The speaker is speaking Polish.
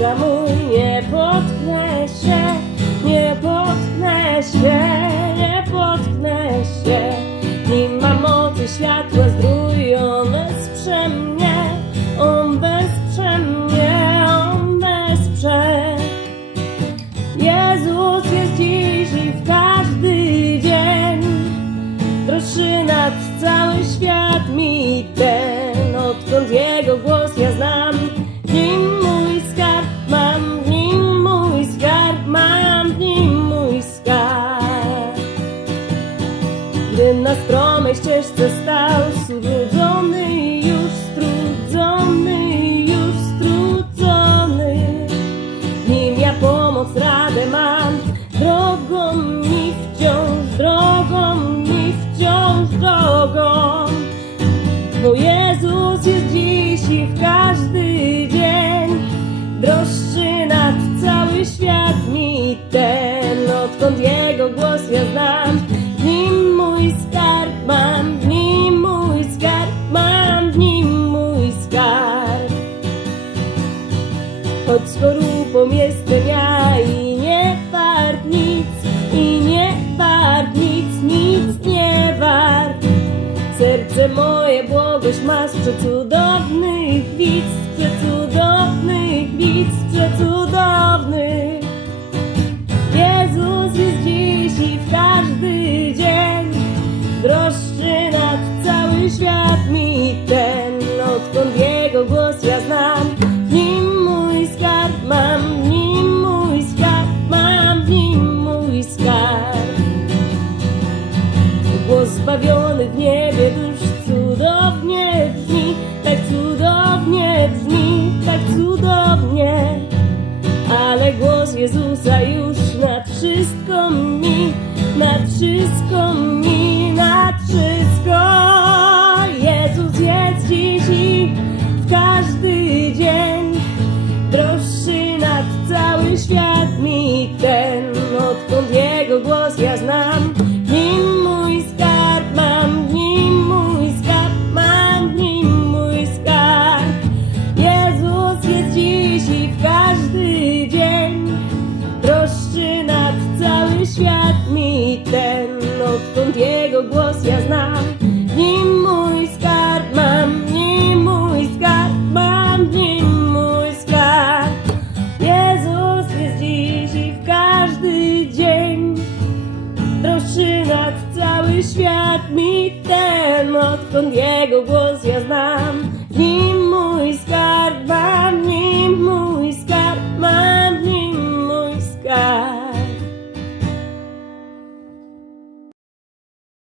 serca nie potknę się, nie potknę się, nie potknę się. Nim ma mocy światła zdrój, on wesprze mnie, on wesprze mnie, on wesprze. Jezus jest dziś i w każdy dzień Droższy nad cały świat Gdy na stromej ścieżce stał Strudzony już, strudzony już, strudzony nim ja pomoc, radę mam, drogą mi wciąż, drogą mi wciąż, drogą. Bo Jezus jest dziś i w każdy dzień, droższy nad cały świat mi ten, Choć skorupą jestem ja i nie wart nic, i nie wart nic, nic nie wart. Serce moje błogość ma z przecudownych widz, przecudownych widz, przecudownych. Jezus jest dziś i w każdy dzień droższy nad cały świat Głos Jezusa już nad wszystko mi, nad wszystko mi, nad wszystko. Jezus jest dziś i w każdy dzień droższy nad cały świat mi ten, odkąd Jego głos ja znam. Nim mój skarb mam, nim mój skarb mam, nim mój skarb. Jezus jest dziś i w każdy dzień droższy nad cały świat mi ten, odkąd Jego głos ja znam.